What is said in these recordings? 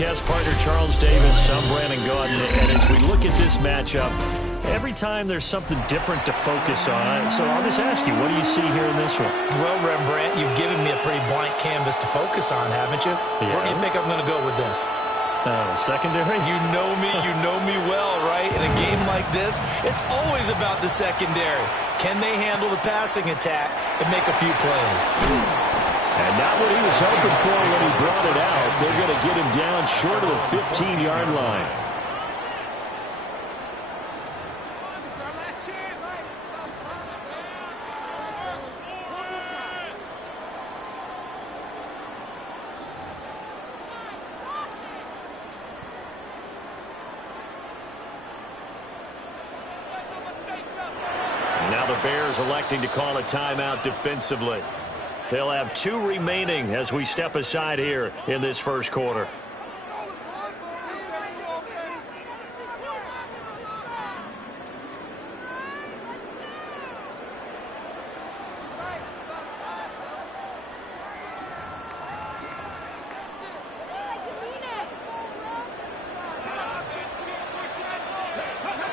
broadcast partner Charles Davis. I'm Brandon Gaudin, and as we look at this matchup, every time there's something different to focus on. So I'll just ask you, what do you see here in this one? Well, Rembrandt, you've given me a pretty blank canvas to focus on, haven't you? Yeah. Where do you think I'm going to go with this? Secondary? You know me well, right? In a game like this, it's always about the secondary. Can they handle the passing attack and make a few plays? And not what he was hoping for when he brought it out. They're going to get him down short of the 15-yard line. Now the Bears electing to call a timeout defensively. They'll have 2 remaining as we step aside here in this first quarter.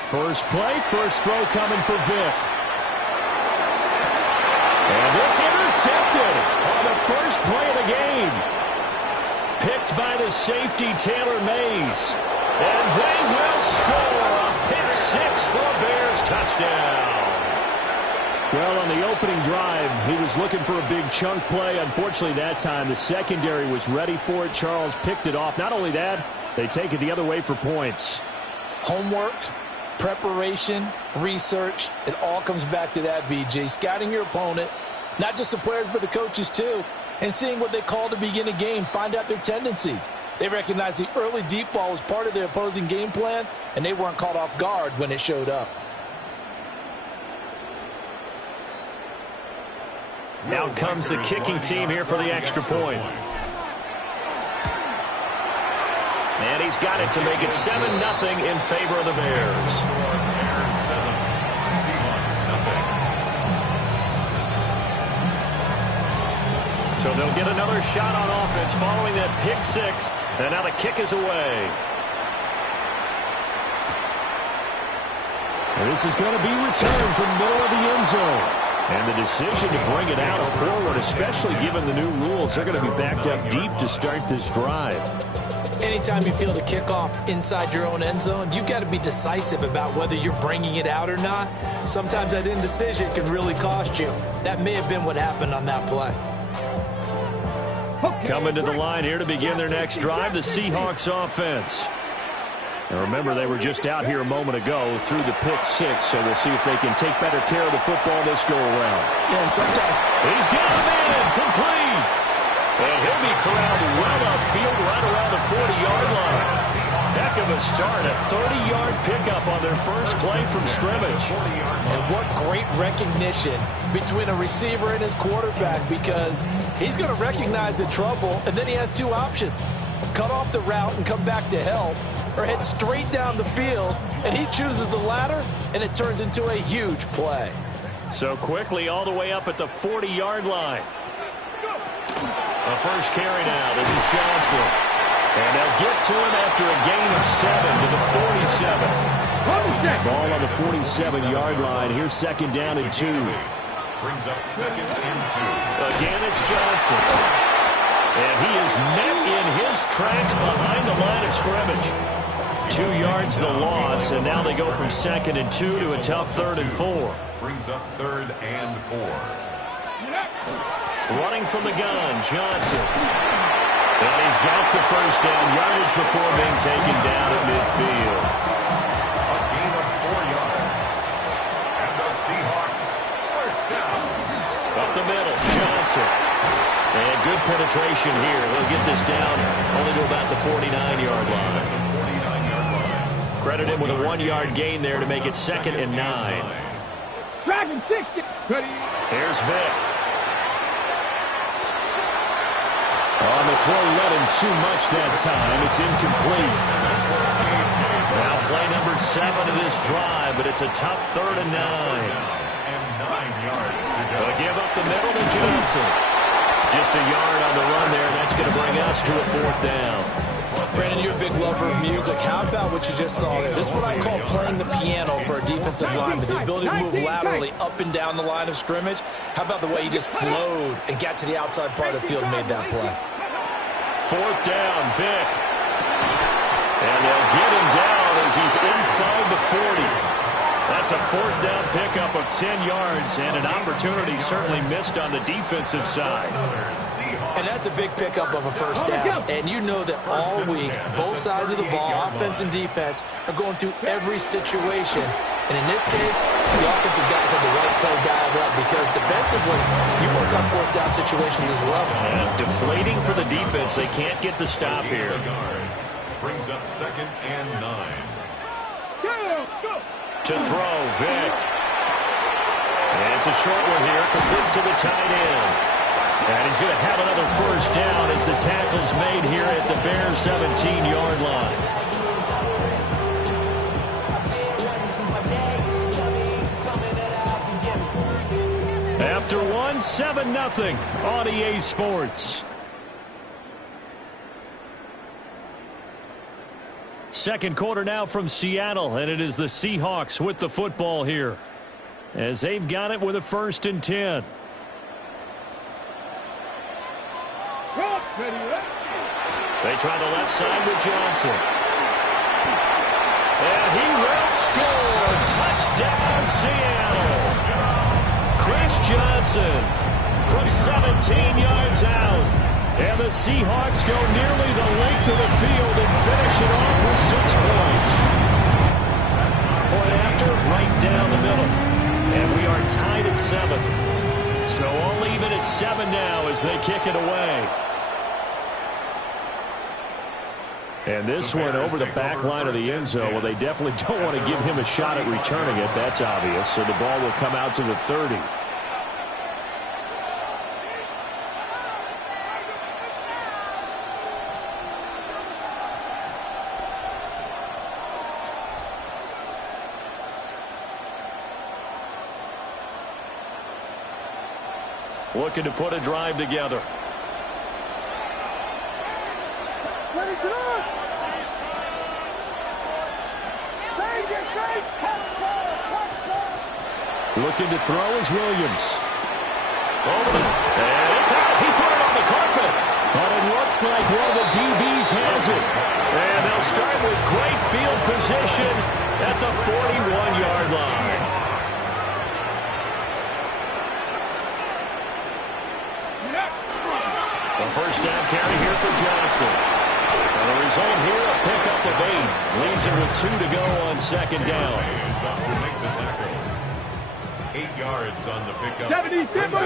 First play, first throw coming for Vic. And this intercepted on the first play of the game. Picked by the safety, Taylor Mays. And they will score a pick 6 for a Bears touchdown. Well, on the opening drive, he was looking for a big chunk play. Unfortunately, that time, the secondary was ready for it. Charles picked it off. Not only that, they take it the other way for points. Homework, preparation, research, it all comes back to that, VJ. Scouting your opponent, not just the players but the coaches too, and seeing what they call to begin a game, find out their tendencies. They recognize the early deep ball was part of their opposing game plan, and they weren't caught off guard when it showed up. Now comes the kicking team here for the extra point. And he's got it to make it 7-0 in favor of the Bears. So they'll get another shot on offense following that pick 6. And now the kick is away. And this is going to be returned from the middle of the end zone. And the decision to bring it out of forward, especially given the new rules, they're going to be backed up deep to start this drive. Anytime you feel the kickoff inside your own end zone, you've got to be decisive about whether you're bringing it out or not. Sometimes that indecision can really cost you. That may have been what happened on that play. Coming to the line here to begin their next drive, the Seahawks offense. Now remember, they were just out here a moment ago through the pick 6, so we'll see if they can take better care of the football this go-around. Yeah, and sometimes he's got him in, complete. And he'll be corralled well upfield right around the 40-yard line. Heck of a start, a 30-yard pickup on their first play from scrimmage. And what great recognition between a receiver and his quarterback, because he's going to recognize the trouble, and then he has 2 options. Cut off the route and come back to help, or head straight down the field, and he chooses the latter, and it turns into a huge play. So quickly all the way up at the 40-yard line. The first carry now. This is Johnson. And they'll get to him after a gain of 7 to the 47. Ball on the 47-yard line. Here's second down and 2. Brings up second and 2. Again, it's Johnson. And he is met in his tracks behind the line of scrimmage. 2 yards the loss, and now they go from second and 2 to a tough 3rd and 4. Brings up 3rd and 4. Running from the gun, Johnson. And he's got the first down, yardage before being taken down at midfield. A gain of 4 yards. And the Seahawks first down. Up the middle, Johnson. And good penetration here. They'll get this down only to about the 49-yard line. Credit him with a 1-yard gain there to make it 2nd and 9. Dragon 60. Here's Vic. On the throw, led him too much that time. It's incomplete. Now play number 7 of this drive, but it's a tough 3rd and 9. And 9 yards to go. They'll give up the middle to Johnson. Just a yard on the run there, and that's going to bring us to a 4th down. Brandon, you're a big lover of music. How about what you just saw there? This is what I call playing the piano for a defensive lineman. The ability to move laterally up and down the line of scrimmage. How about the way he just flowed and got to the outside part of the field and made that play? 4th down, Vick. And they'll get him down as he's inside the 40. That's a 4th down pickup of 10 yards and an opportunity certainly missed on the defensive side. And that's a big pickup of a first down. And you know that all week, both sides of the ball, offense and defense, are going through every situation. And in this case, the offensive guys have the right play dialed up because defensively, you work on 4th down situations as well. And deflating for the defense. They can't get the stop here. Brings up 2nd and 9. To throw, Vick. And it's a short one here, complete to the tight end. And he's going to have another first down as the tackle's made here at the Bears' 17-yard line. After one, 7-0 on EA Sports. Second quarter now from Seattle, and it is the Seahawks with the football here as they've got it with a 1st and 10. They try the left side with Johnson. And he will score. Touchdown, Seattle. Chris Johnson from 17 yards out. And the Seahawks go nearly the length of the field and finish it off with 6 points. Point after, right down the middle. And we are tied at 7. So all even at 7 now as they kick it away. And this one over the back line of the end zone. Well, they definitely don't want to give him a shot at returning it. That's obvious. So the ball will come out to the 30. Looking to put a drive together. Looking to throw is Williams. And it's out. He put it on the carpet. But it looks like one of the DBs has it. And they'll start with great field position at the 41-yard line. The first down carry here for Johnson. And the result here, a pickup of 8. Leaves it with 2 to go on 2nd down. 8 yards on the pickup. 70, 2nd and 2.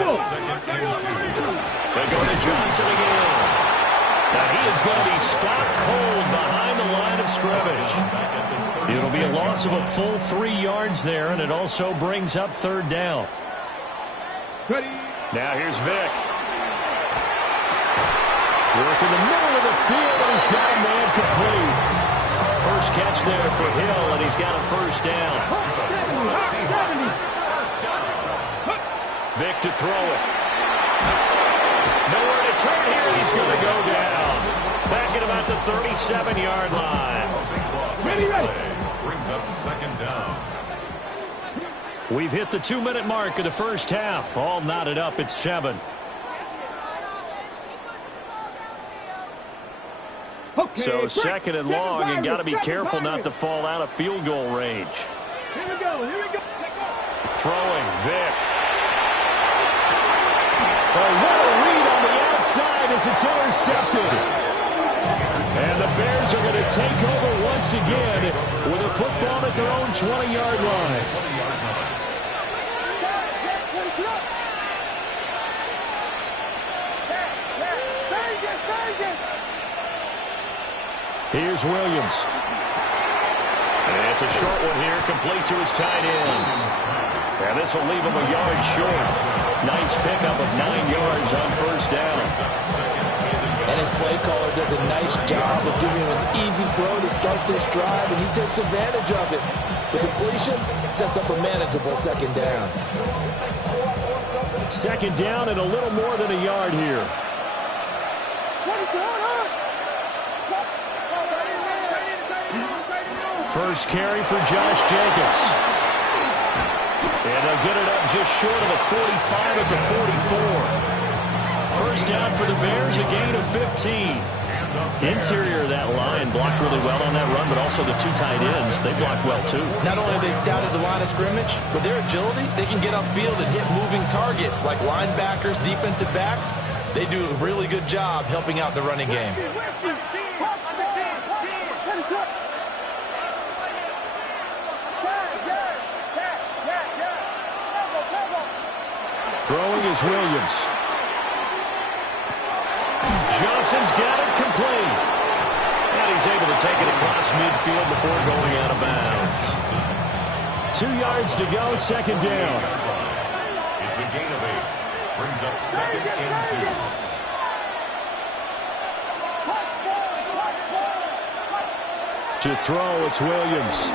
They go to Johnson again. Now he is going to be stopped cold behind the line of scrimmage. It'll be a loss of a full 3 yards there, and it also brings up 3rd down. Now here's Vick. Work in the middle of the field, and he's got a man complete. First catch there for Hill, and he's got a first down. Vick to throw it. Nowhere to turn here, and he's going to go down. Back at about the 37-yard line. Ready. Brings up 2nd down. We've hit the 2-minute mark of the first half. All knotted up at 7. Okay, So 2nd and long, and got to be careful not to fall out of field goal range. Here we go. Throwing, Vick. Oh, what a read on the outside as it's intercepted. And the Bears are going to take over once again with a football at their own 20-yard line. Here's Williams. And it's a short one here, complete to his tight end. And this will leave him a yard short. Nice pickup of 9 yards on first down. And his play caller does a nice job of giving him an easy throw to start this drive, and he takes advantage of it. The completion sets up a manageable 2nd down. 2nd down and a little more than a yard here. First carry for Josh Jacobs. And they'll get it up just short of the 45 at the 44. First down for the Bears, a gain of 15. Interior of that line blocked really well on that run, but also the two tight ends, they blocked well too. Not only have they scouted the line of scrimmage, with their agility, they can get upfield and hit moving targets like linebackers, defensive backs. They do a really good job helping out the running game. Throwing is Williams. Johnson's got it complete. And he's able to take it across midfield before going out of bounds. 2 yards to go, second down. It's a gain of 8. Brings up second and 2. To throw, it's Williams.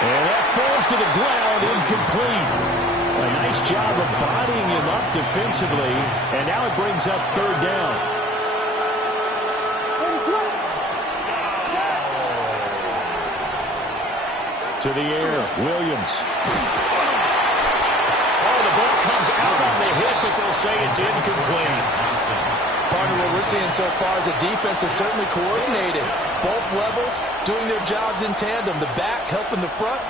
And that falls to the ground, incomplete. A nice job of bodying him up defensively, and now it brings up third down. To the air, Williams. Oh, the ball comes out on the hit, but they'll say it's incomplete. Partner, what we're seeing so far is a defense is certainly coordinated. Both levels doing their jobs in tandem. The back helping the front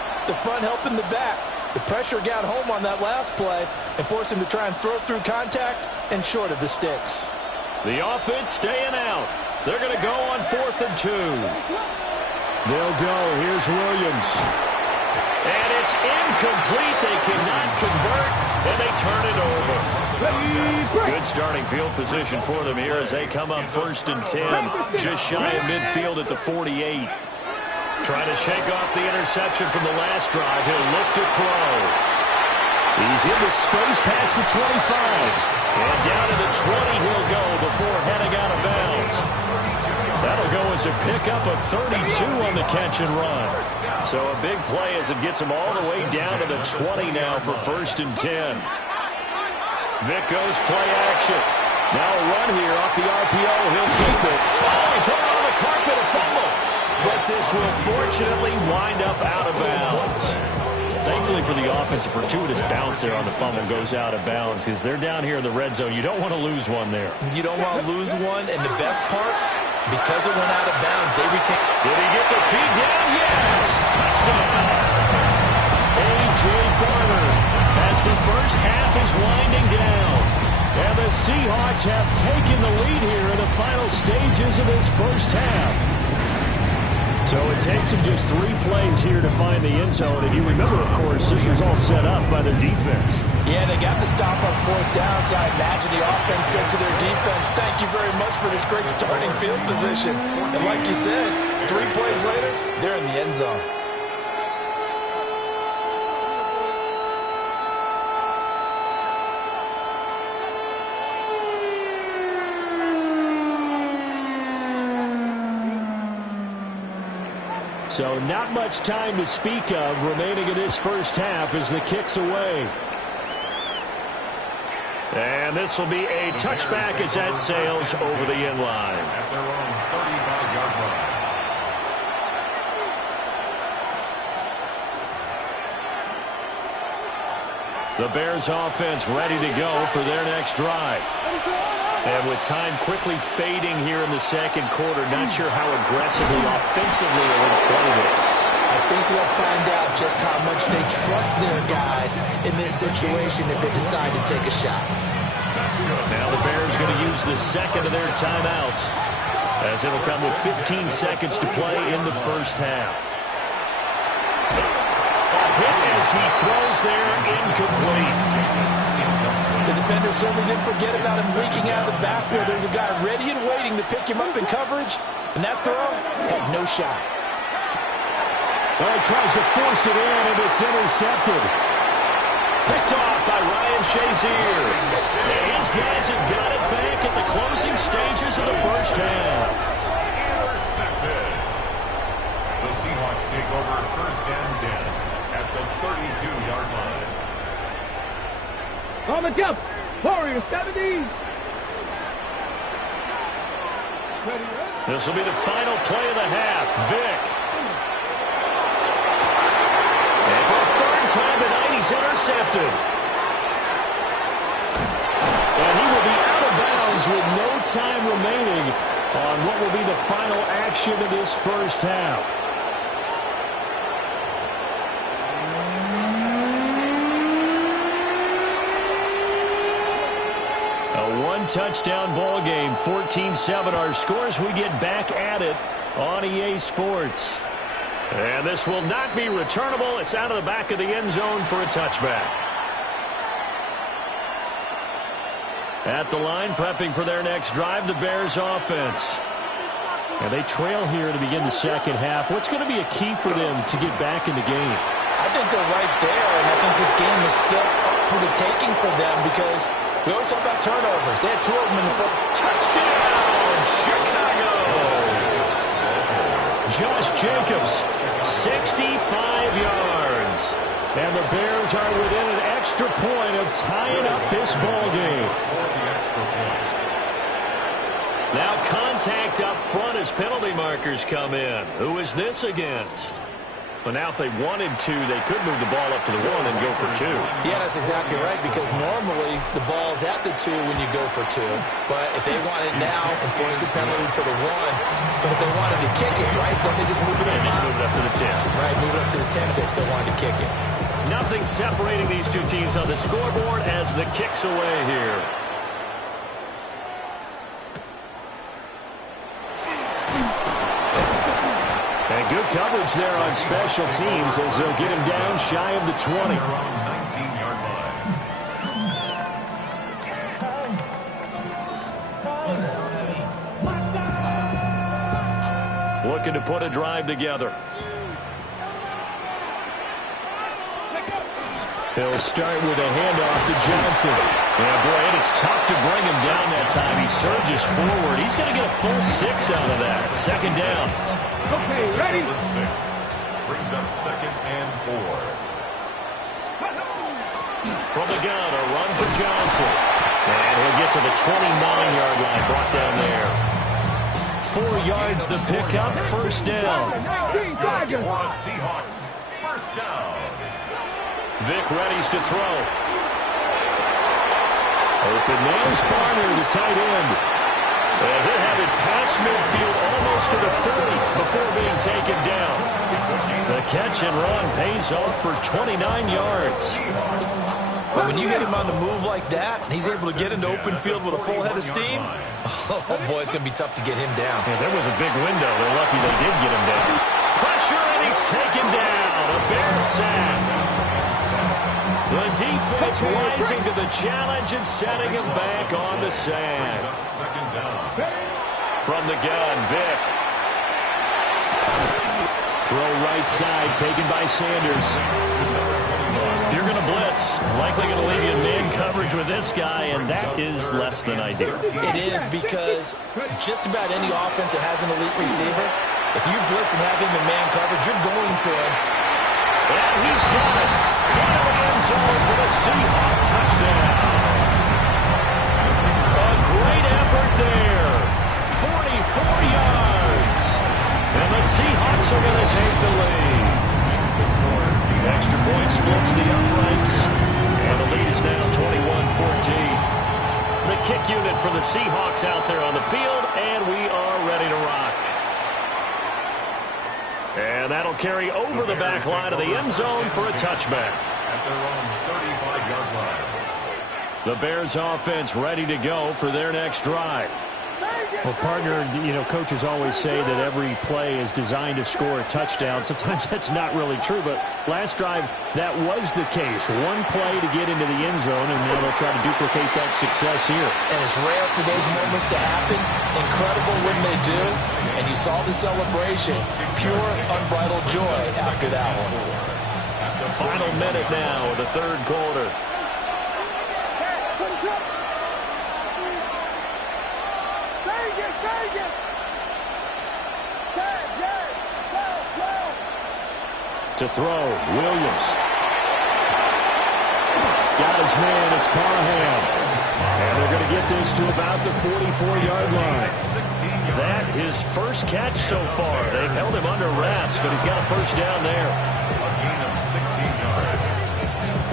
helping the back. The pressure got home on that last play and forced him to try and throw through contact and short of the sticks. The offense staying out. They're going to go on 4th and 2. They'll go. Here's Williams. And it's incomplete. They cannot convert, and they turn it over. Good starting field position for them here as they come up 1st and 10. Just shy of midfield at the 48. Trying to shake off the interception from the last drive. He'll look to throw. He's in the space past the 25. And down to the 20 he'll go before heading out of bounds. That'll go as a pickup of 32 on the catch and run. So a big play as it gets him all the way down to the 20 now for 1st and 10. Vick goes play action. Now a run here off the RPO. He'll keep it. Oh, he put it on the carpet, a fumble. But this will fortunately wind up out of bounds. Thankfully for the offense, a fortuitous bounce there on the fumble goes out of bounds because they're down here in the red zone. You don't want to lose one there. You don't want to lose one, and the best part, because it went out of bounds, they retain. Did he get the feed down? Yes! Touchdown! A.J. Barner as the first half is winding down. And the Seahawks have taken the lead here in the final stages of this first half. So it takes them just 3 plays here to find the end zone. And you remember, of course, this was all set up by their defense. Yeah, they got the stop on 4th down, so I imagine the offense said to their defense, thank you very much for this great starting field position. And like you said, 3 plays later, they're in the end zone. So not much time to speak of remaining in this first half as the kick's away. And this will be a touchback as that sails over the end line. At their own 35-yard line. The Bears offense ready to go for their next drive. And with time quickly fading here in the second quarter, not sure how aggressively, offensively they will play this. I think we'll find out just how much they trust their guys in this situation if they decide to take a shot. Now the Bears going to use the second of their timeouts as it'll come with 15 seconds to play in the first half. A hit as he throws there, incomplete. The defender certainly didn't forget about him leaking out of the backfield. There's a guy ready and waiting to pick him up in coverage, and that throw had no shot. Well, he tries to force it in, and it's intercepted. Picked off by Ryan Shazier. And his guys have got it back at the closing stages of the first half. Intercepted. The Seahawks take over 1st and 10 at the 32-yard line. On the jump. Warriors 70. Ready, This will be the final play of the half. Vic. And for a third time tonight, he's intercepted. And he will be out of bounds with no time remaining on what will be the final action of this first half. A one-touchdown ball game, 14-7 our scores. We get back at it on EA Sports. And this will not be returnable. It's out of the back of the end zone for a touchback. At the line, prepping for their next drive, the Bears offense. And they trail here to begin the second half. What's going to be a key for them to get back in the game? I think they're right there, and I think this game is still up for the taking for them because we always talk about turnovers. They had 2 of them in the first. Touchdown, Chicago! Josh Jacobs, 65 yards. And the Bears are within an extra point of tying up this ball game. Now contact up front as penalty markers come in. Who is this against? Well, now if they wanted to, they could move the ball up to the 1 and go for 2. Yeah, that's exactly right, because normally the ball's at the 2 when you go for 2. But if they want it now, enforce the penalty to the 1. But if they wanted to kick it, right, don't they just move it up? Just move it up to the 10. Right, move it up to the 10 if they still wanted to kick it. Nothing separating these two teams on the scoreboard as the kick's away here. And good coverage there on special teams as they'll get him down shy of the 20. 19-yard line. Looking to put a drive together. He'll start with a handoff to Johnson. Yeah, boy, it is tough to bring him down that time. He surges forward. He's going to get a full 6 out of that. Second down. Okay, ready? 6. Brings up 2nd and 4. From the gun, a run for Johnson. And he'll get to the 29-yard line, brought down there. 4 yards the pickup, first down. Seahawks, first down. Vic readies to throw. Open man's Barner, the tight end. And he'll have it past midfield almost to the 30 before being taken down. The catch and run pays off for 29 yards. But when you hit him on the move like that, and he's able to get into open field with a full head of steam, oh boy, it's going to be tough to get him down. Yeah, there was a big window. They're lucky they did get him down. Pressure, and he's taken down. A Bear sack. The defense rising to the challenge and setting him back on the sack. Second down. From the gun, Vic. Throw right side, taken by Sanders. If you're going to blitz, likely going to leave you in man coverage with this guy, and that is less than ideal. It is, because just about any offense that has an elite receiver, if you blitz and have him in man coverage, you're going to him. And he's got it. Caught in the end zone for the Seahawk touchdown. A great effort there. 44 yards. And the Seahawks are going to take the lead. Extra point splits the uprights. And the lead is now 21-14. The kick unit for the Seahawks out there on the field, and we are ready to rock. And that'll carry over the back line of the end zone for a touchback. At their own 35-yard line. The Bears offense ready to go for their next drive. Well, partner, you know, coaches always say that every play is designed to score a touchdown. Sometimes that's not really true, but last drive, that was the case. One play to get into the end zone, and now they'll try to duplicate that success here. And it's rare for those moments to happen. Incredible when they do. And you saw the celebration. Pure, unbridled joy after that one. The final minute now of the third quarter. To throw, Williams. Got his man, it's Parham. And they're going to get this to about the 44-yard line. That his first catch so far. They've held him under wraps, but he's got a first down there. A gain of 16 yards.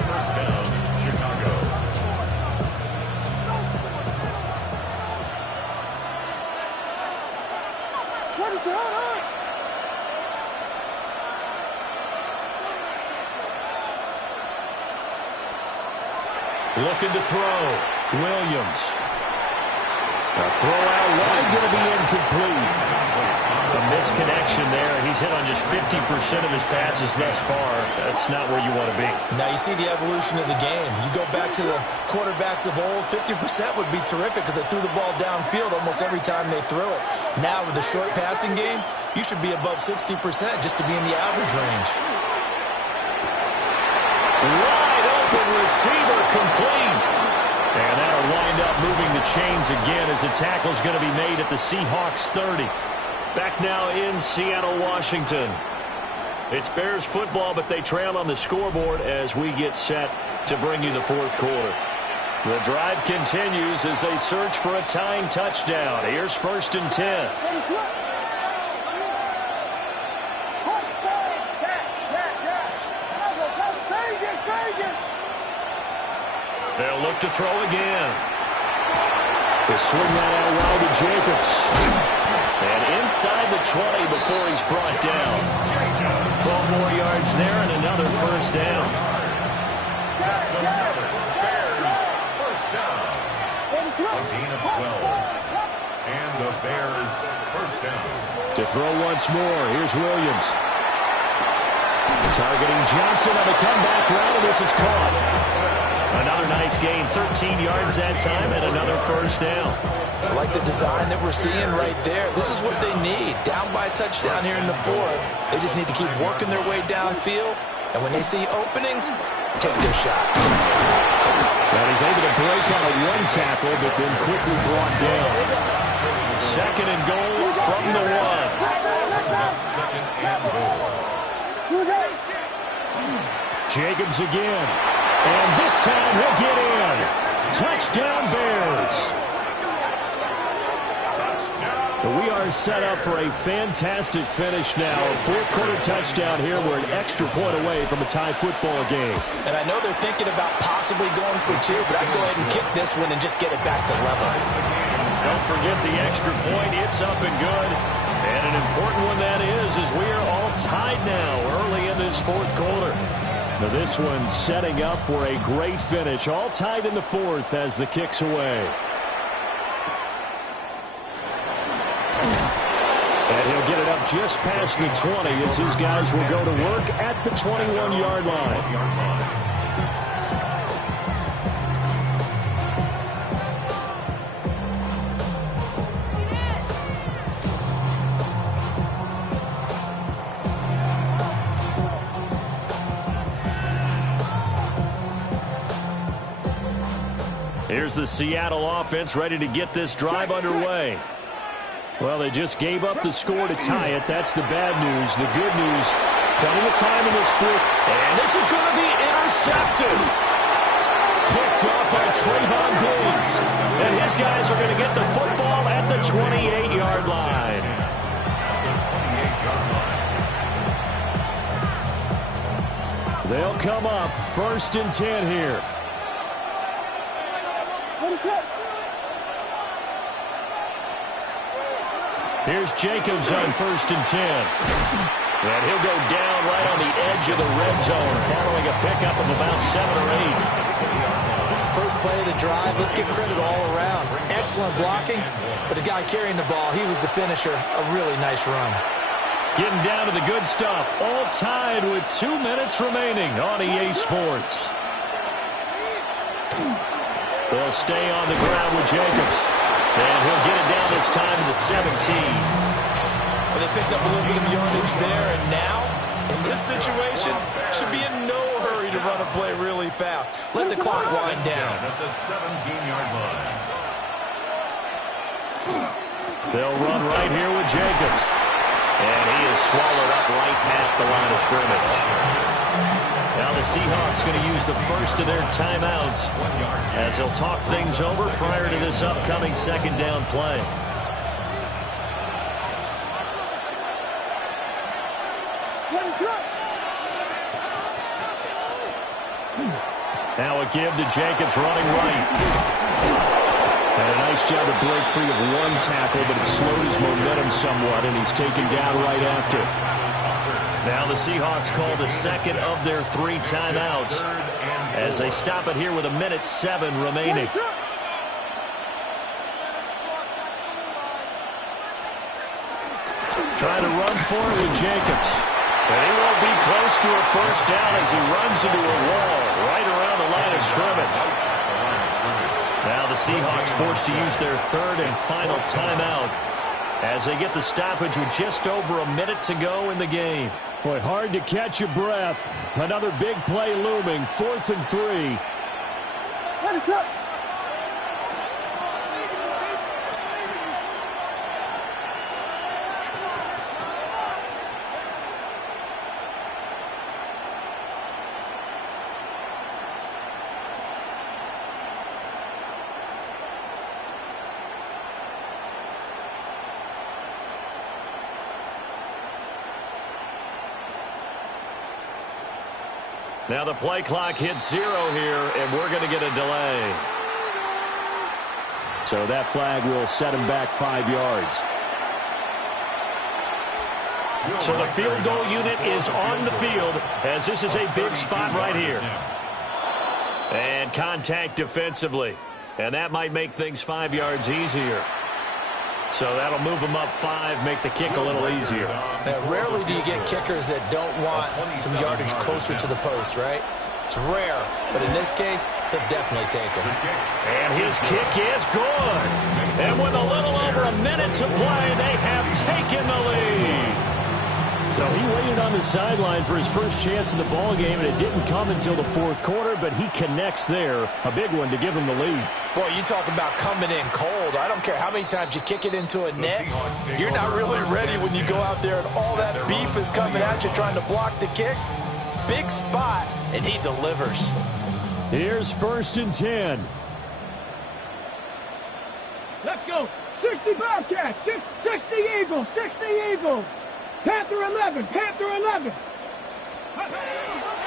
First down, Chicago. Looking to throw. Williams. A throw out wide, going to be incomplete. A misconnection there. He's hit on just 50% of his passes thus far. That's not where you want to be. Now you see the evolution of the game. You go back to the quarterbacks of old, 50% would be terrific because they threw the ball downfield almost every time they threw it. Now with the short passing game, you should be above 60% just to be in the average range. Wide open receiver complete. And that'll wind up moving the chains again as the tackle's going to be made at the Seahawks 30. Back now in Seattle, Washington. It's Bears football, but they trail on the scoreboard as we get set to bring you the fourth quarter. The drive continues as they search for a tying touchdown. Here's 1st and 10. They'll look to throw again. They swing that out wide to Jacobs. And inside the 20 before he's brought down. 12 more yards there and another first down. That's another Bears first down. A gain of 12. And the Bears first down. To throw once more, here's Williams. Targeting Johnson on the comeback route, and this is caught. Another nice gain, 13 yards that time, and another first down. I like the design that we're seeing right there. This is what they need. Down by a touchdown here in the fourth. They just need to keep working their way downfield. And when they see openings, take their shots. And he's able to break out of one tackle, but then quickly brought down. 2nd and goal from the 1. Second and goal. Jacobs again. And this time he'll get in. Touchdown, Bears. We are set up for a fantastic finish now. A fourth-quarter touchdown here. We're an extra point away from a tie football game. And I know they're thinking about possibly going for 2, but I'd go ahead and kick this one and just get it back to level. Don't forget the extra point. It's up and good. And an important one that is as we are all tied now early in this fourth quarter. Now this one setting up for a great finish. All tied in the fourth as the kick's away. And he'll get it up just past the 20 as his guys will go to work at the 21-yard line. Here's the Seattle offense ready to get this drive underway. Well, they just gave up the score to tie it. That's the bad news. The good news, plenty of time in this fourth. And this is going to be intercepted. Picked up by Trayvon Diggs. And his guys are going to get the football at the 28-yard line. They'll come up 1st and 10 here. Here's Jacobs on 1st and 10. And he'll go down right on the edge of the red zone following a pickup of about 7 or 8. First play of the drive, let's give credit all around. Excellent blocking, but the guy carrying the ball, he was the finisher. A really nice run. Getting down to the good stuff. All tied with 2 minutes remaining on EA Sports. They'll stay on the ground with Jacobs. And he'll get it down this time to the 17. Well, they picked up a little bit of yardage there, and now, in this situation, should be in no hurry to run a play really fast. Let the clock wind down. At the 17-yard line. They'll run right here with Jacobs. And he is swallowed up right at the line of scrimmage. Now the Seahawks going to use the first of their timeouts as they'll talk things over prior to this upcoming second down play. Now a give to Jacobs running right. And a nice job to break free of one tackle, but it slowed his momentum somewhat, and he's taken down right after. Now the Seahawks call the second of their 3 timeouts as they stop it here with 1:07 remaining. Trying to run for it with Jacobs. And he won't be close to a first down as he runs into a wall right around the line of scrimmage. Now the Seahawks forced to use their 3rd and final timeout as they get the stoppage with just over a minute to go in the game. Boy, hard to catch your breath. Another big play looming. 4th and 3. Let it up. Now the play clock hits 0 here, and we're going to get a delay. So that flag will set him back 5 yards. So the field goal unit is on the field as this is a big spot right here. And contact defensively. And that might make things 5 yards easier. So that'll move them up 5, make the kick a little easier. Rarely do you get kickers that don't want some yardage closer to the post, right? It's rare, but in this case, he'll definitely take it. And his kick is good. And with a little over a minute to play, they have taken the lead. So he waited on the sideline for his first chance in the ball game, and it didn't come until the 4th quarter, but he connects there. A big one to give him the lead. Boy, you talk about coming in cold. I don't care how many times you kick it into a net. You're not really ready when you go out there and all that beef is coming at you trying to block the kick. Big spot, and he delivers. Here's 1st and 10. Let's go. 60 Bobcats. 60 Eagles. 60 Eagles. Panther 11. Panther 11.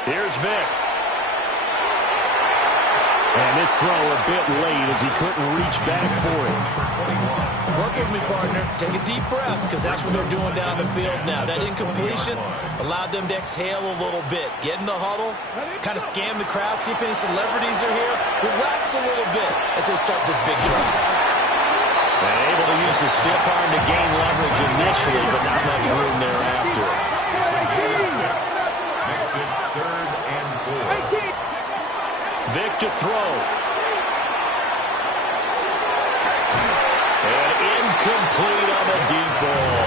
Here's Vic. And this throw a bit late as he couldn't reach back for it. Work with me, partner. Take a deep breath, because that's what they're doing down the field now. That incompletion allowed them to exhale a little bit. Get in the huddle, kind of scan the crowd, see if any celebrities are here. Relax a little bit as they start this big drive. And able to use the stiff arm to gain leverage initially, but not much room thereafter. Makes it 3rd and 4. Vic to throw. And incomplete on the deep ball.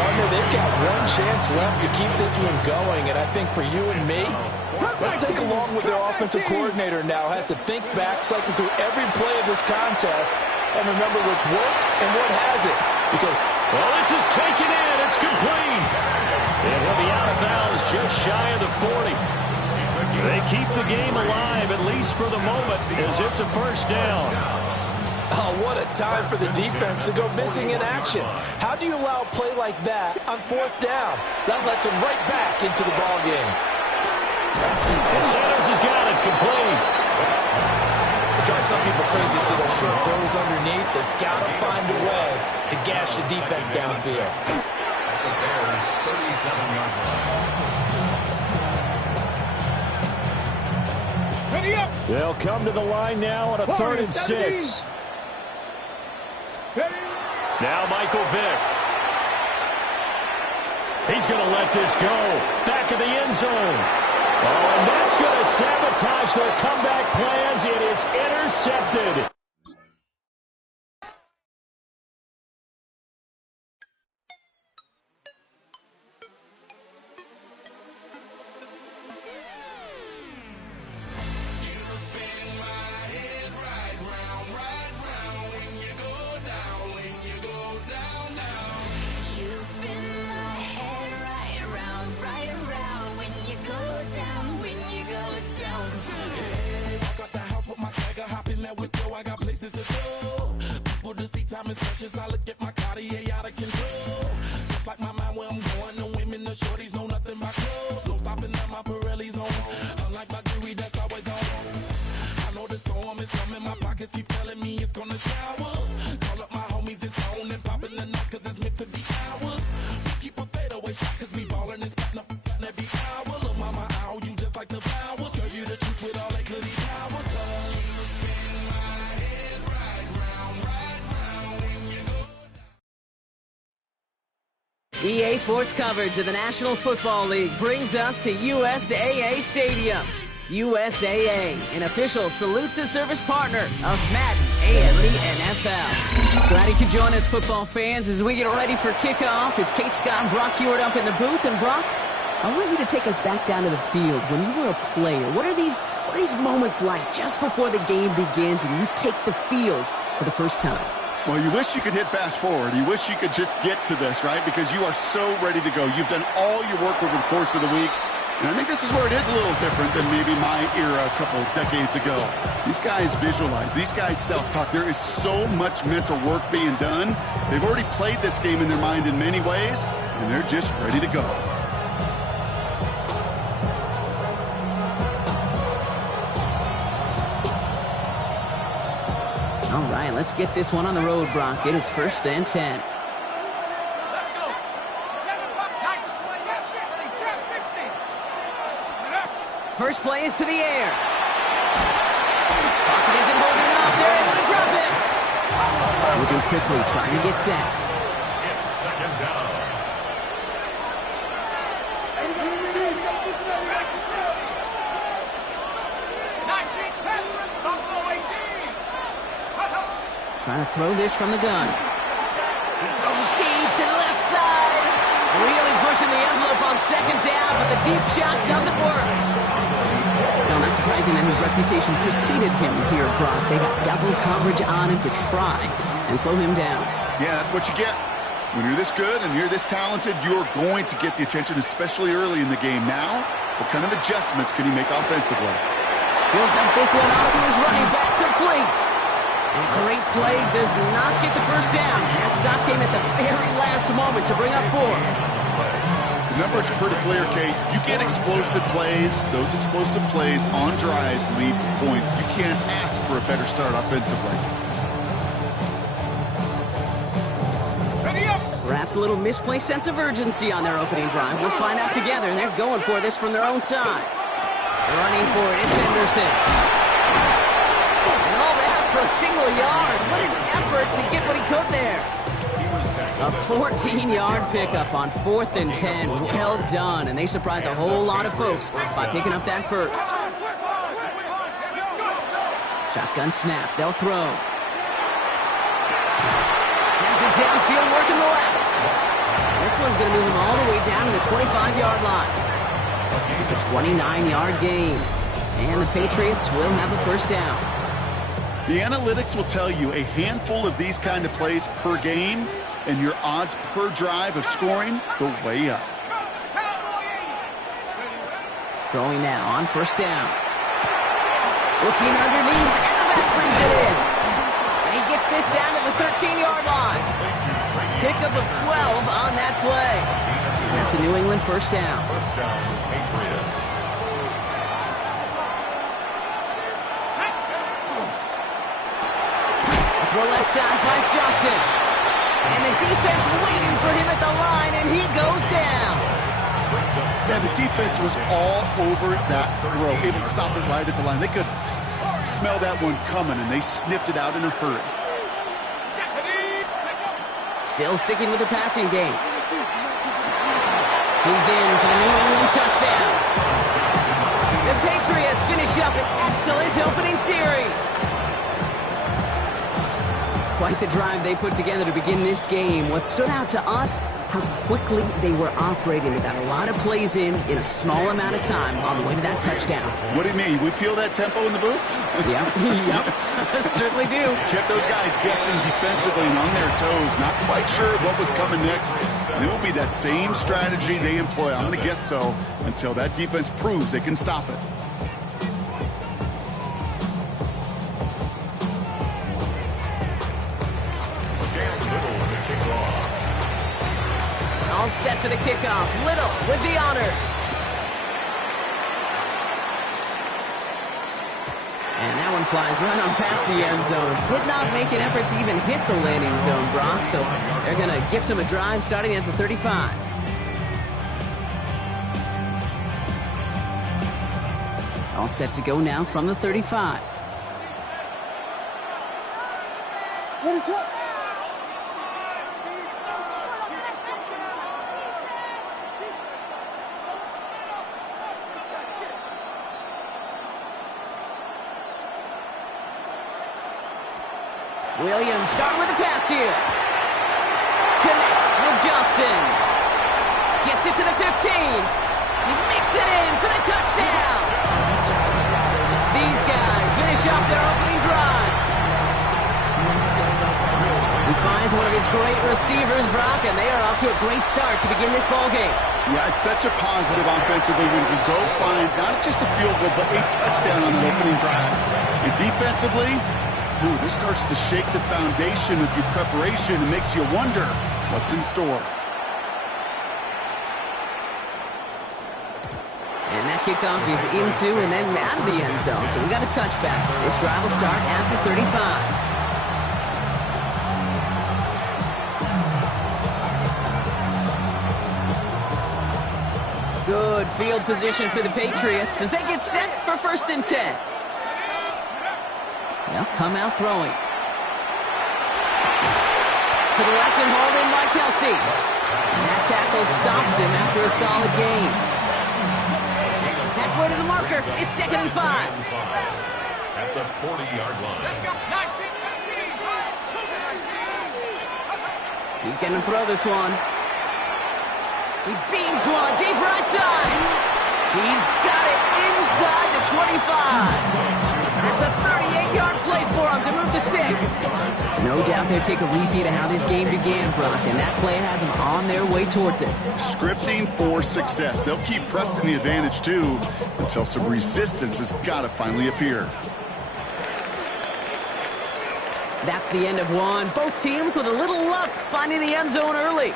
Partner, they've got one chance left to keep this one going, and I think for you and me, let's think along with their offensive coordinator now. Has to think back, cycle through every play of this contest, and remember what's worked and what hasn't. Because, well, this is taken in. It's complete. And he'll be out of bounds just shy of the 40. They keep the game alive, at least for the moment, as it's a first down. oh, what a time for the defense to go missing in action. How do you allow a play like that on 4th down? That lets them right back into the ball game. And Sanders has got it complete. It drives some people crazy to see those short throws underneath. They've got to find a way to gash the defense downfield. The Bears, 37-yard line. They'll come to the line now on a 3rd and 6. Now Michael Vick. He's going to let this go. Back of the end zone. Oh, and that's going to sabotage their comeback plans. It is intercepted. You spin my head right around when you go down. time is precious. I look at my Cartier out of control. Just like my mind where I'm going. The women, the shorties know nothing but clothes. No stopping at my Pirelli's on. Unlike my jewelry that's always on. I know the storm is coming. My pockets keep telling me it's gonna shower. Call up my homies, it's on and popping the night cause it's meant to be ours. We keep a fadeaway shot cause we ballin' and spittin' up every hour. Little mama, ow, you just like the flowers. Girl, you the truth with all that goody power. Cause you spin my head right round when you go. EA Sports coverage of the National Football League brings us to USAA Stadium. USAA, an official salute to service partner of Madden and the NFL. Glad you could join us, football fans, as we get ready for kickoff. It's Kate Scott and Brock Hewitt up in the booth. And Brock, I want you to take us back down to the field. When you were a player, what are these moments like just before the game begins and you take the field for the first time? Well, you wish you could hit fast forward. You wish you could just get to this, right? Because you are so ready to go. You've done all your work over the course of the week. And I think this is where it is a little different than maybe my era a couple decades ago. These guys visualize. These guys self-talk. There is so much mental work being done. They've already played this game in their mind in many ways, and they're just ready to go. All right, let's get this one on the road, Brock. It is 1st and 10. First play is to the air. Pocket isn't holding up. They're able to drop it. Moving quickly, trying to get set. It's 2nd down. Trying to throw this from the gun. Throw deep to the left side. Really pushing the envelope on 2nd down, but the deep shot doesn't work. No, not surprising that his reputation preceded him here, Brock. They got double coverage on him to try and slow him down. Yeah, that's what you get. When you're this good and you're this talented, you're going to get the attention, especially early in the game. Now, what kind of adjustments can he make offensively? He'll dump this one off to his running back, complete. And a great play does not get the first down. That stop came at the very last moment to bring up 4. The numbers are pretty clear, Kate. You get explosive plays. Those explosive plays on drives lead to points. You can't ask for a better start offensively. Perhaps a little misplaced sense of urgency on their opening drive. We'll find out together, and they're going for this from their own side. Running for it, it's Henderson. And all that for a single yard. What an effort to get what he could there. A 14-yard pickup on 4th and 10. Well done, and they surprise a whole lot of folks by picking up that first. Shotgun snap, they'll throw. Has it downfield, working the left. This one's going to move him all the way down to the 25-yard line. It's a 29-yard gain, and the Patriots will have a first down. The analytics will tell you a handful of these kind of plays per game, and your odds per drive of scoring go way up. Throwing now on 1st down. Looking underneath, and the back brings it in. And he gets this down to the 13-yard line. Pickup of 12 on that play. And that's a New England first down. First down, Patriots. Throw left side finds Johnson. And the defense waiting for him at the line, and he goes down. Yeah, the defense was all over that throw, able to stop it right at the line. They could smell that one coming, and they sniffed it out in a hurry. Still sticking with the passing game. He's in for the New England touchdown. The Patriots finish up an excellent opening series. Quite the drive they put together to begin this game. What stood out to us, how quickly they were operating. They got a lot of plays in a small amount of time on the way to that touchdown. What do you mean? We feel that tempo in the booth? Yep, certainly do. Kept those guys guessing defensively and on their toes, not quite sure what was coming next. And it will be that same strategy they employ, I'm going to guess so, until that defense proves they can stop it. All set for the kickoff. Little with the honors. And that one flies right on past the end zone. Did not make an effort to even hit the landing zone, Brock. So they're going to gift him a drive starting at the 35. All set to go now from the 35. Williams starting with the pass here. Connects with Johnson. Gets it to the 15. He makes it in for the touchdown. These guys finish off their opening drive. He finds one of his great receivers, Brock, and they are off to a great start to begin this ball game. Yeah, it's such a positive offensively when we go find not just a field goal, but a touchdown on an opening drive. And defensively, this starts to shake the foundation of your preparation and makes you wonder what's in store. And that kickoff is into and then out of the end zone. So we got a touchback. This drive will start at the 35. Good field position for the Patriots as they get set for 1st and 10. They'll come out throwing. To the left and hauled in by Kelsey. And that tackle stops him after a solid gain. Halfway to the marker. It's 2nd and 5. At the 40-yard line. Let's go. 19. He's going to throw this one. He beams one deep right side. He's got it inside the 25. That's a 38-yard play for him to move the sticks. No doubt they'll take a repeat of how this game began, Brock, and that play has them on their way towards it. Scripting for success. They'll keep pressing the advantage, too, until some resistance has got to finally appear. That's the end of one. Both teams with a little luck finding the end zone early.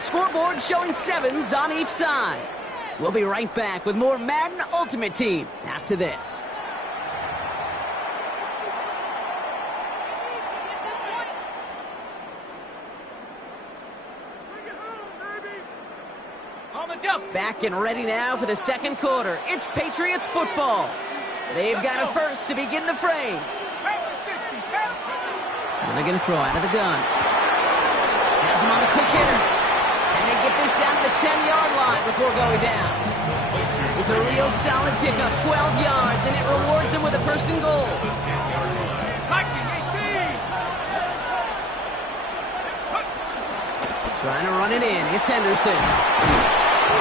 Scoreboard showing 7s on each side. We'll be right back with more Madden Ultimate Team after this. Back and ready now for the second quarter. It's Patriots football. They've got a first to begin the frame. And they're going to throw out of the gun. Has him on a quick hitter. And they get this down to the 10-yard line before going down. It's a real solid pickup, 12 yards, and it rewards them with a 1st and goal. Trying to run it in. It's Henderson.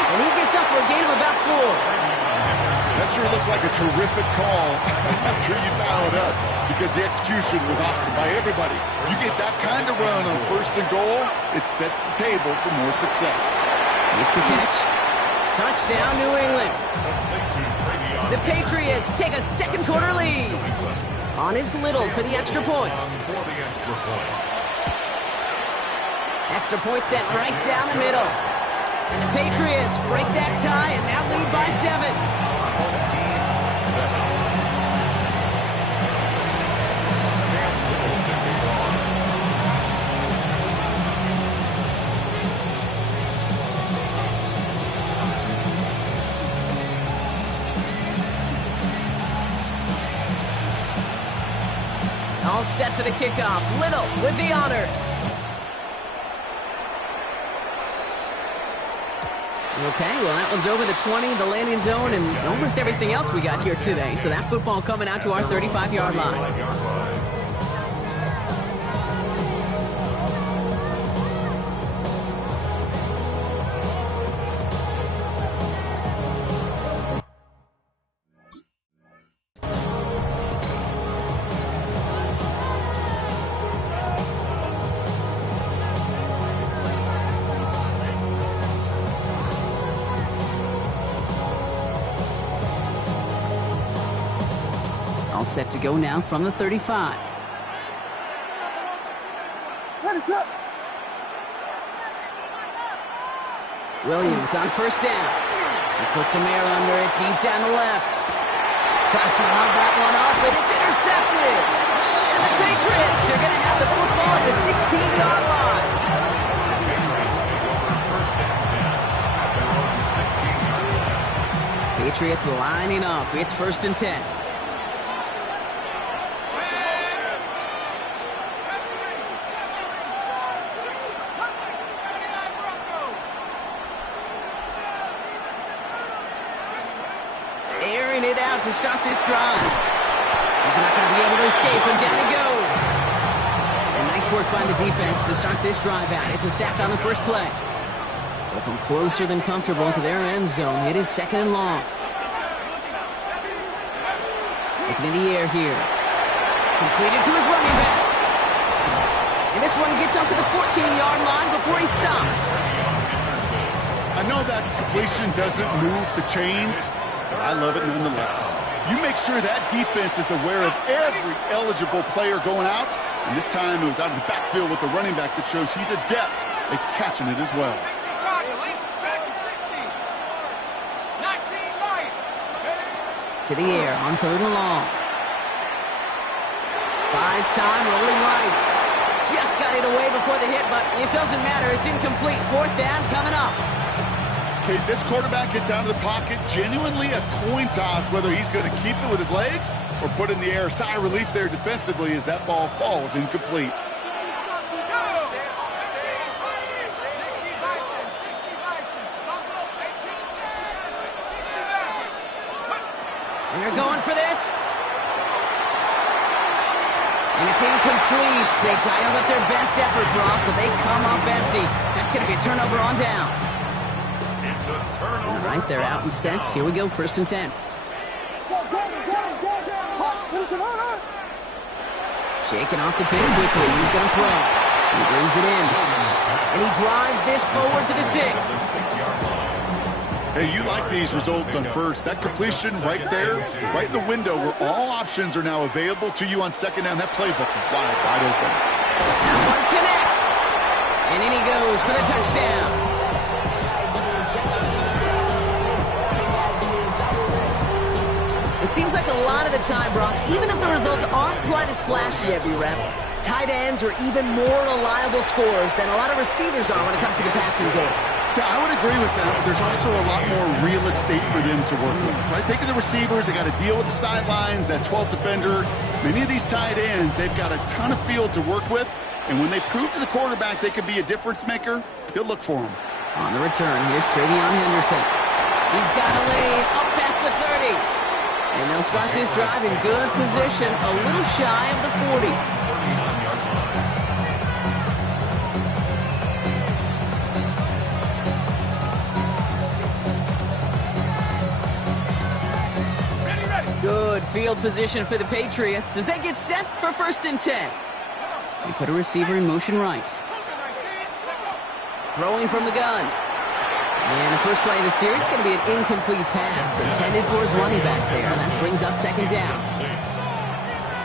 And he gets up for a gain of about 4. That sure looks like a terrific call after you dial it up, because the execution was awesome by everybody. You get that kind of run on 1st and goal, it sets the table for more success. Makes the catch. Touchdown, New England. The Patriots take a second quarter lead. On is Little for the extra point. Extra point sent right down the middle. And the Patriots break that tie and now lead by 7. All set for the kickoff. Little with the honors. Okay, well, that one's over the 20, the landing zone, and almost everything else we got here today. So that football coming out to our 35-yard line. All set to go now from the 35. Williams on first down. He puts some air under it deep down the left. Tries to lob that one up, but it's intercepted. And the Patriots are going to have the football at the 16-yard line. Patriots lining up. It's 1st and 10. Airing it out to start this drive. He's not going to be able to escape, and down he goes. And nice work by the defense to start this drive out. It's a sack on the first play. So from closer than comfortable to their end zone, it is 2nd and long. Looking in the air here. Completed to his running back. And this one gets up to the 14-yard line before he stops. I know that completion doesn't move the chains, but I love it nonetheless. You make sure that defense is aware of every eligible player going out. And this time it was out of the backfield with the running back that shows he's adept at catching it as well. To the air on 3rd and long. Buys time, rolling right. Just got it away before the hit, but it doesn't matter. It's incomplete. 4th down coming up. Okay, this quarterback gets out of the pocket. Genuinely a coin toss whether he's going to keep it with his legs or put it in the air. Sigh of relief there defensively as that ball falls incomplete. They're going for this. And it's incomplete. They dialed up their best effort, Brock, but they come up empty. That's going to be a turnover on downs. It's a turnover. All right, they're out and set. Here we go, 1st and 10. Shaking off the pin quickly. He's going to throw. He brings it in. And he drives this forward to the 6. Hey, you like these results on first. That completion right there, right in the window where all options are now available to you on 2nd down. That playbook is wide open. That one connects. And in he goes for the touchdown. It seems like a lot of the time, Brock, even if the results aren't quite as flashy every rep, tight ends are even more reliable scorers than a lot of receivers are when it comes to the passing game. Yeah, I would agree with that, but there's also a lot more real estate for them to work with, right? Think of the receivers. They got to deal with the sidelines, that 12th defender. Many of these tight ends, they've got a ton of field to work with, and when they prove to the quarterback they can be a difference maker, he'll look for them. On the return, here's Travion Henderson. He's got a lane up past the 30. And they'll start this drive in good position, a little shy of the 40. Good field position for the Patriots as they get set for 1st and 10. They put a receiver in motion right. Throwing from the gun. And the first play of the series is going to be an incomplete pass intended for his running back there. That brings up 2nd down.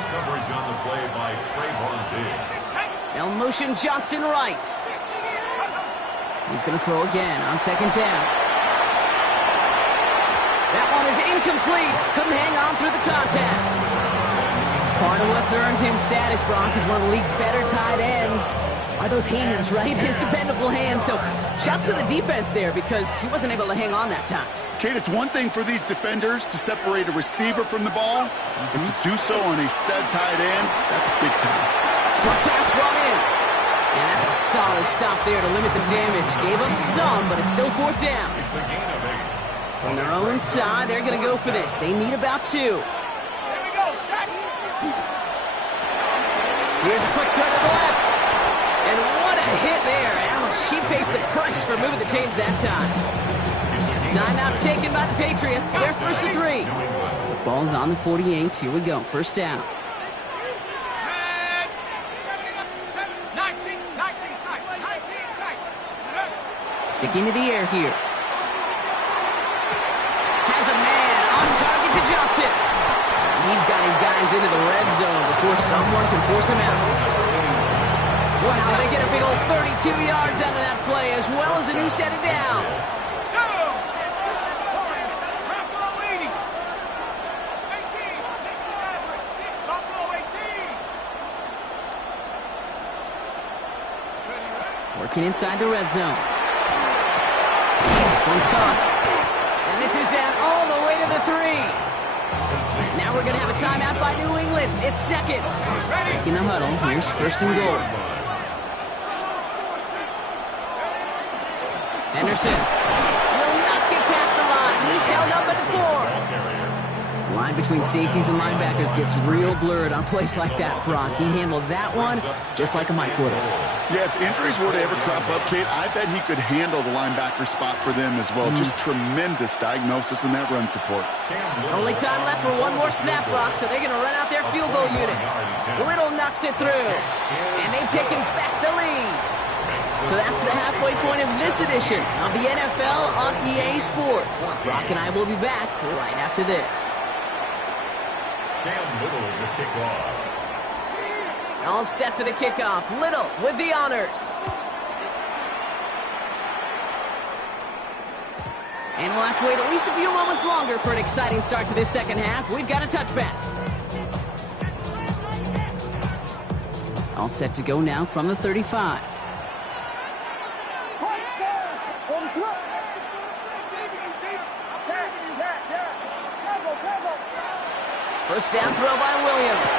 Coverage on the play by Trayvon Diggs. Now motion Johnson right. He's going to throw again on 2nd down. That one is incomplete. Couldn't hang on through the contact. Part of what's earned him status, Brock, is one of the league's better tight ends. Are those hands, right? His dependable hands. So shouts to the defense there because he wasn't able to hang on that time. Kate, it's one thing for these defenders to separate a receiver from the ball, but to do so on a stud tight end, that's big time. Short pass brought in. And that's a solid stop there to limit the damage. Gave up some, but it's still 4th down. It's a gain of 8. On their own side, they're going to go for this. They need about 2. Here's a quick throw to the left. And what a hit there. Ouch, she pays the price for moving the chains that time. Timeout taken by the Patriots. They're 1st and 3. The ball's on the 48. Here we go. 1st down. Sticking to the air here. Has a man on target to Johnson. He's got his guys into the red zone before someone can force him out. Wow, they get a big old 32 yards out of that play, as well as a new set of downs. Working inside the red zone. This one's caught. And this is down all the way to the 3. Now we're going to have a timeout by New England. It's second. Back in the huddle. Here's first and goal. Henderson will not get past the line. He's held up at the 4. The line between safeties and linebackers gets real blurred on plays like that, Brock. He handled that one just like a Mike would have. Yeah, if injuries were to ever crop up, Kate, I bet he could handle the linebacker spot for them as well. Just tremendous diagnosis in that run support. Only time left for one more snap, Brock, so they're going to run out their field goal unit. Little knocks it through, and they've taken back the lead. So that's the halfway point of this edition of the NFL on EA Sports. Brock and I will be back right after this. Cam Little to kick off. All set for the kickoff. Little with the honors. And we'll have to wait at least a few moments longer for an exciting start to this second half. We've got a touchback. All set to go now from the 35. First down throw by Williams.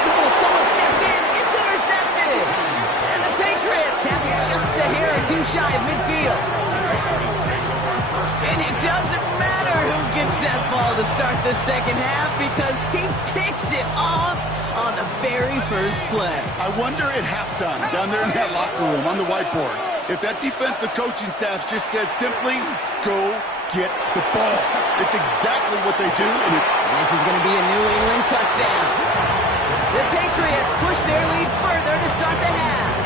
And someone stepped in. It's intercepted. And the Patriots have it just a hair or two shy of midfield. And it doesn't matter who gets that ball to start the second half because he picks it off on the very first play. I wonder at halftime, down there in that locker room on the whiteboard, if that defensive coaching staff just said simply, go get the ball. It's exactly what they do. And this is going to be a New England touchdown. The Patriots push their lead further to start the half.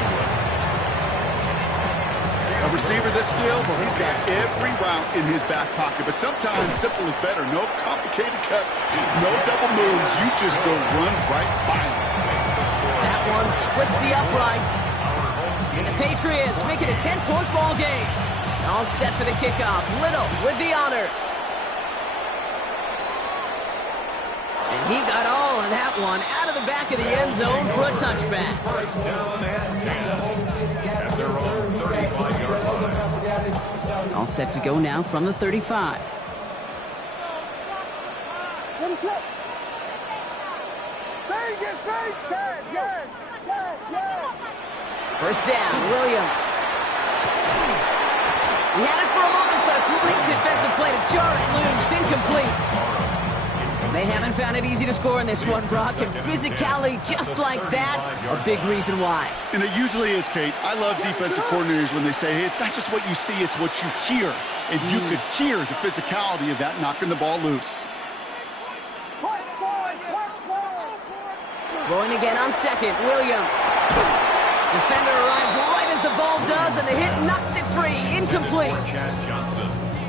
A receiver this skilled, well, he's got every route in his back pocket. But sometimes simple is better. No complicated cuts, no double moves. You just go run right by him. That one splits the uprights. And the Patriots make it a 10-point ball game. All set for the kickoff. Little with the honors. And he got all of that one out of the back of the end zone for a touchback. First down and 10 at their own 35-yard line. All set to go now from the 35. First down, Williams. He had it for a moment, but a great defensive play to jar it loose, incomplete. They haven't found it easy to score in this one, Brock, and physicality just like that, a big reason why. And it usually is, Kate. I love defensive coordinators when they say, hey, it's not just what you see, it's what you hear. And you could hear the physicality of that knocking the ball loose. Throwing again on second, Williams. Defender arrives right as the ball does, and the hit knocks it free. Incomplete.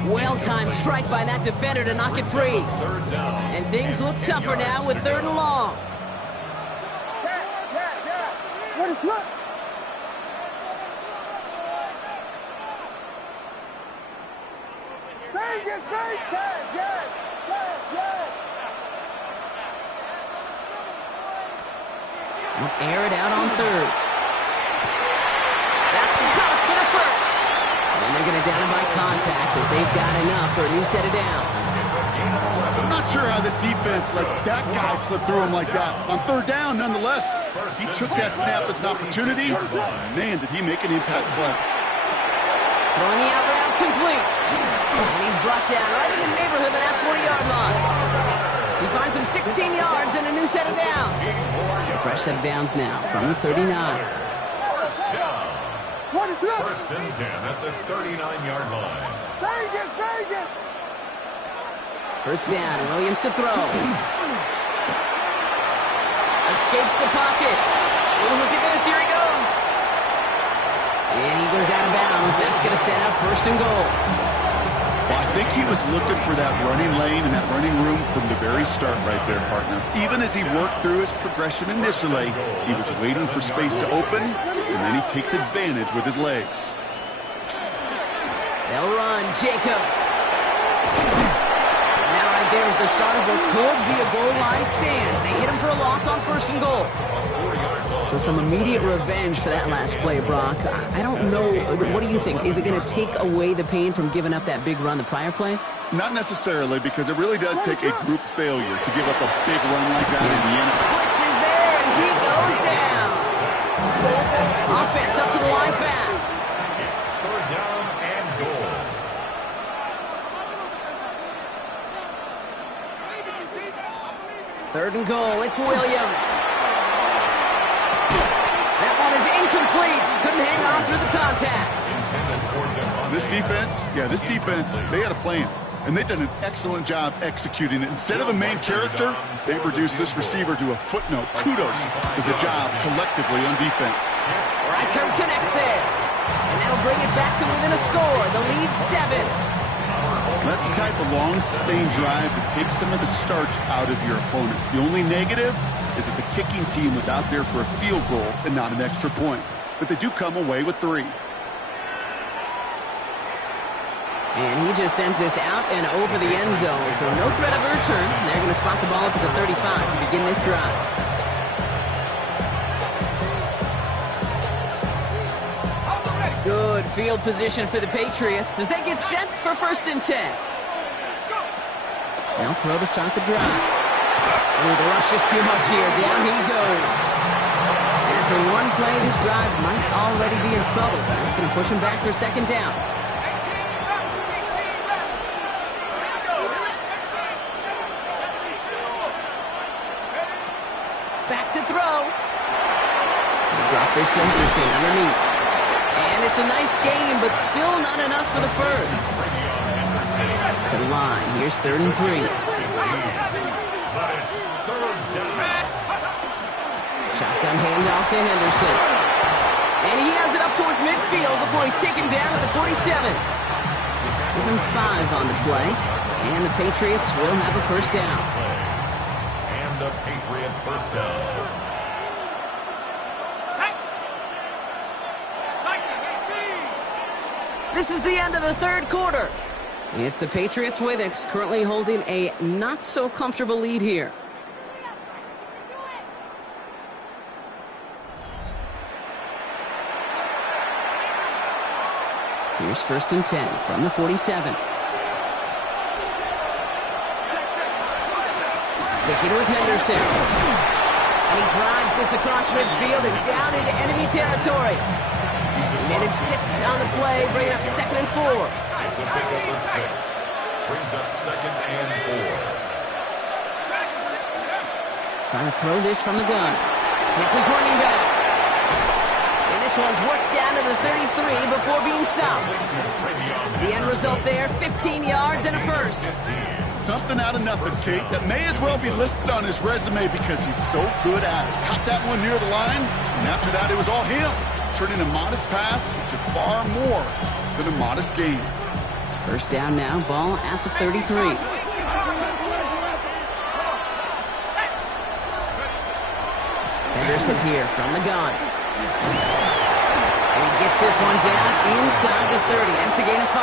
Well-timed strike by that defender to knock it free. And things look tougher now with third and long. We'll air it out on third. That's caught for the first. And they're going to down him by contact as they've got enough for a new set of downs. I'm not sure how this defense let that guy slip through him like that. On third down, nonetheless, he took that snap as an opportunity. Man, did he make an impact play. Throwing the out route complete. And he's brought down right in the neighborhood of that 40-yard line. He finds him 16 yards and a new set of downs. A fresh set of downs now from the 39. First and 10 at the 39-yard line. First down, Williams to throw. Escapes the pocket. Oh, look at this, here he goes. And he goes out of bounds. That's going to set up first and goal. Well, I think he was looking for that running lane and that running room from the very start right there, partner. Even as he worked through his progression initially, he was waiting for space to open, and then he takes advantage with his legs. They'll run. Jacobs. Now right there is the start of what could be a goal line stand. They hit him for a loss on 1st and goal. So some immediate revenge for that last play, Brock. I don't know. What do you think? Is it going to take away the pain from giving up that big run the prior play? Not necessarily, because it really does take a group failure to give up a big run like that in the end. Blitz is there, and he goes down. Offense up to the line fast. It's 3rd down and goal. Third and goal. It's Williams. That one is incomplete. Couldn't hang on through the contact. This defense, they had a plan, and they've done an excellent job executing it. Instead of a main character, they've reduced this receiver to a footnote. Kudos to the job collectively on defense. Reichert connects there, and that'll bring it back to within a score. The lead 7. That's the type of long, sustained drive that takes some of the starch out of your opponent. The only negative is that the kicking team was out there for a field goal and not an extra point. But they do come away with 3. And he just sends this out and over the end zone. So no threat of a return. They're going to spot the ball up at the 35 to begin this drive. Good field position for the Patriots as they get set for 1st and 10. They'll throw to start the drive. Oh, the rush is too much here. Down he goes. And after one play, this drive might already be in trouble. That's going to push him back for 2nd down. Back to throw. Drop this Henderson underneath. And it's a nice game, but still not enough for the first. To the line. Here's 3rd and 3. Shotgun handoff to Henderson. And he has it up towards midfield before he's taken down at the 47. Give him 5 on the play. And the Patriots will have a 1st down. And a Patriot 1st down. This is the end of the 3rd quarter. It's the Patriots with it, currently holding a not-so-comfortable lead here. Here's 1st and 10 from the 47. Sticking with Henderson. And he drives this across midfield and down into enemy territory. Minute 6 on the play, bringing up 2nd and 4. It's a pickup of 6. Brings up 2nd and 4. Trying to throw this from the gun. Hits his running back. And this one's worked down to the 33 before being stopped. The end result there, 15 yards and a 1st. Something out of nothing, Kate, that may as well be listed on his resume because he's so good at it. Caught that one near the line, and after that it was all him, turning a modest pass into far more than a modest gain. 1st down now, ball at the 33. Henderson here from the gun. And he gets this one down inside the 30. That's a gain of 5.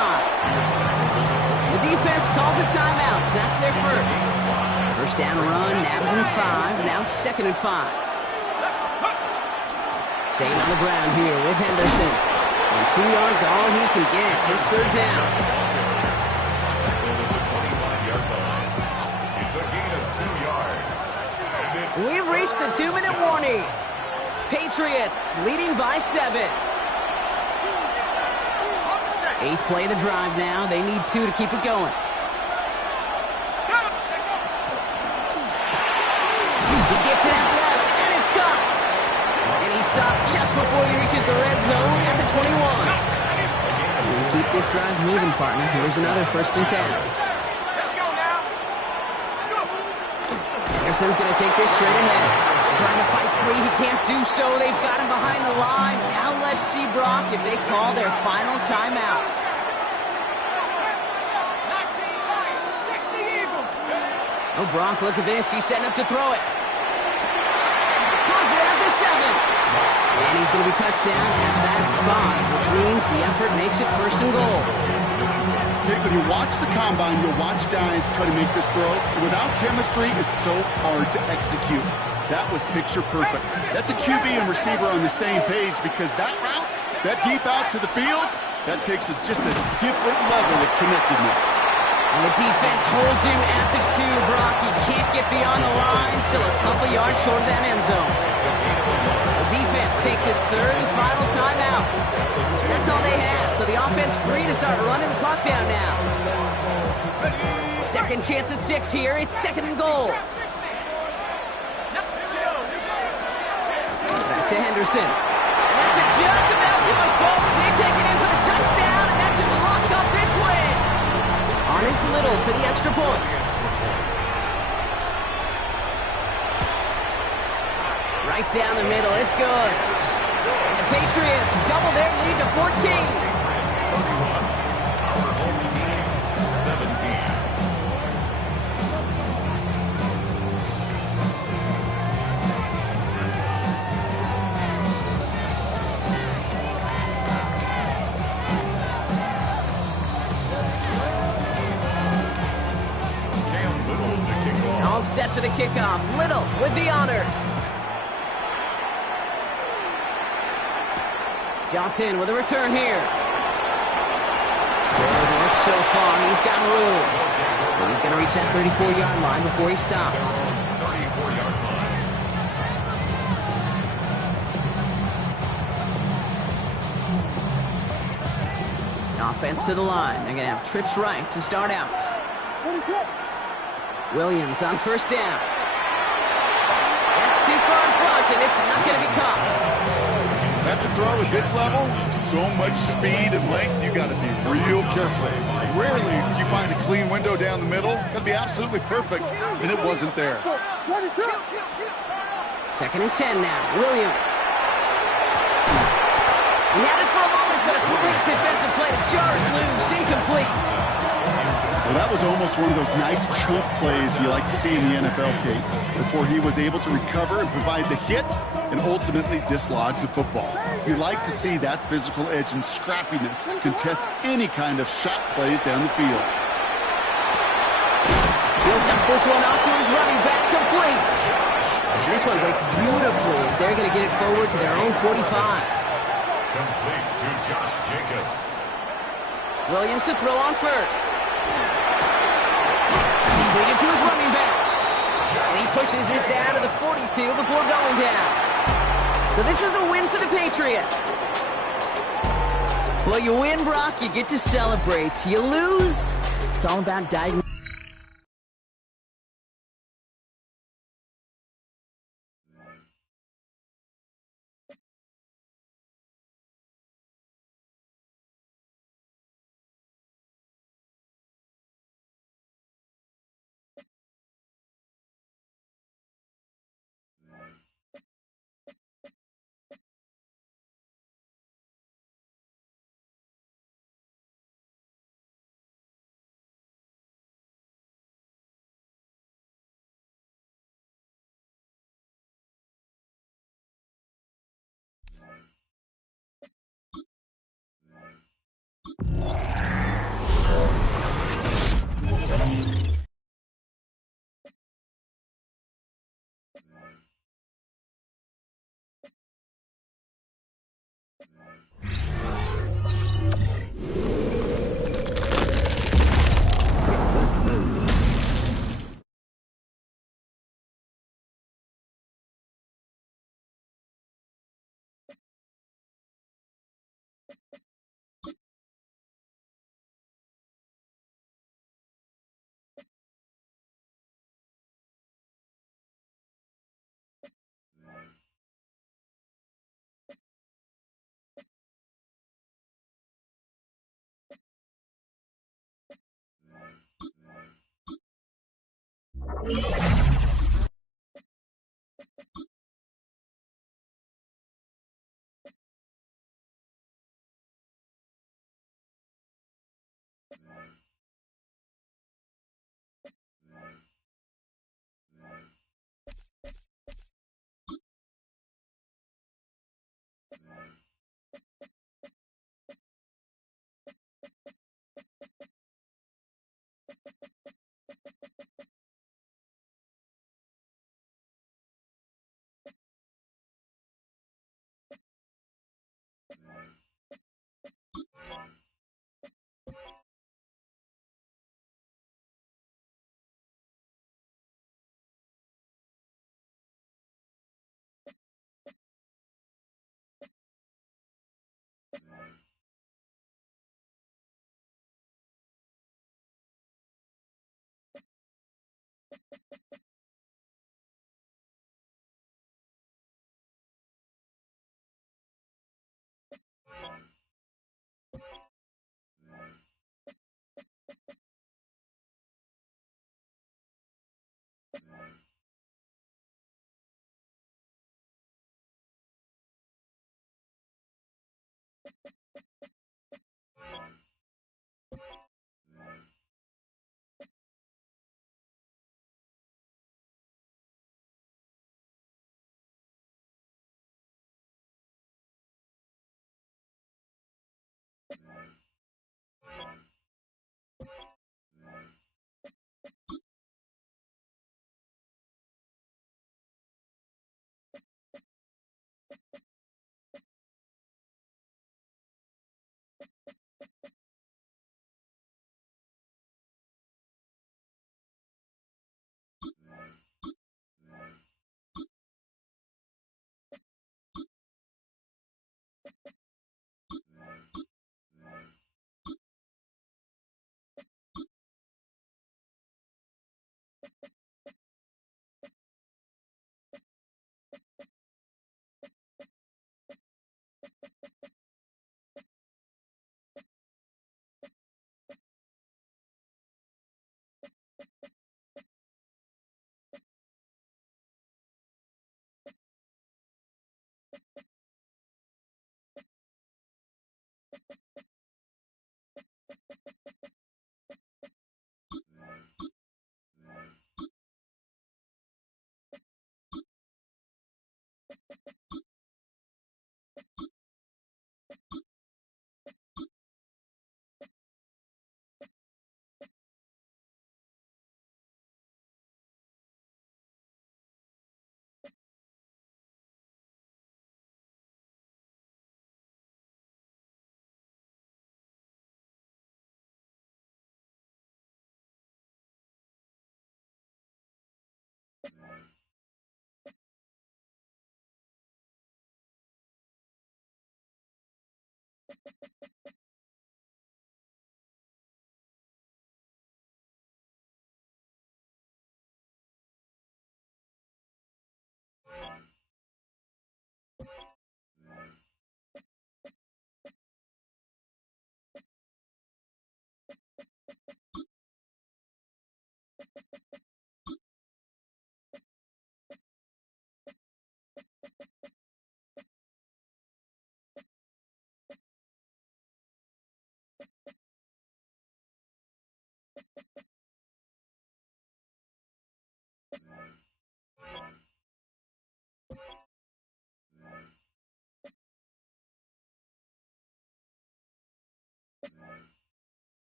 The defense calls a timeout. So that's their 1st. 1st down run, nabs him 5. Now 2nd and 5. Staying on the ground here with Henderson. And 2 yards all he can get. It's 3rd down. It's a gain of 2 yards. We've reached the 2-minute warning. Patriots leading by 7. 8th play of the drive now. They need 2 to keep it going. He gets it out left, and it's caught. And he stopped just before he reaches the red zone at the 21. And keep this drive moving, partner. Here's another 1st and 10. Anderson's going to take this straight ahead. Trying to fight free. He can't do so. They've got him behind the line. Now let's see, Brock, if they call their final timeout. Oh, Brock, look at this. He's setting up to throw it. Pulls it at the 7. And he's going to be touched down at that spot, which means the effort makes it 1st and goal. Okay, when you watch the combine, you'll watch guys try to make this throw. Without chemistry, it's so hard to execute. That was picture perfect. That's a QB and receiver on the same page because that route, that deep out to the field, that takes just a different level of connectedness. And the defense holds him at the 2, Brock. He can't get beyond the line. Still a couple yards short of that end zone. The defense takes its 3rd and final timeout. That's all they had. So the offense free to start running the clock down now. Second chance at 6 here. It's 2nd and goal. Back to Henderson. And that should just about do it, folks. They take it in for the touchdown, and that should lock up this win. On his Little for the extra point. Right down the middle. It's good. And the Patriots double their lead to 14. 17. All set for the kickoff. Little with the honors. Johnson with a return here. Good work so far. He's got room. He's going to reach that 34-yard line before he stopped. 34-yard line. Offense to the line. They're going to have trips right to start out. Williams on 1st down. That's too far in front, and it's not going to be caught. That's a throw at this level. So much speed and length, you got to be real careful. Rarely do you find a clean window down the middle. Got to be absolutely perfect, and it wasn't there. 2nd and 10 now. Williams. He had it for a moment, but a complete defensive play to jar it loose. Incomplete. Well, that was almost one of those nice chunk plays you like to see in the NFL, Kate, before he was able to recover and provide the hit and ultimately dislodge the football. You like to see that physical edge and scrappiness to contest any kind of shot plays down the field. He'll dump this one off to his running back, complete. And this one breaks beautifully as they're going to get it forward to their own 45. Complete to Josh Jacobs. Williams to throw on 1st. Completed to his running back. And he pushes this down to the 42 before going down. So this is a win for the Patriots. Well, you win, Brock, you get to celebrate. You lose, it's all about diagnosing.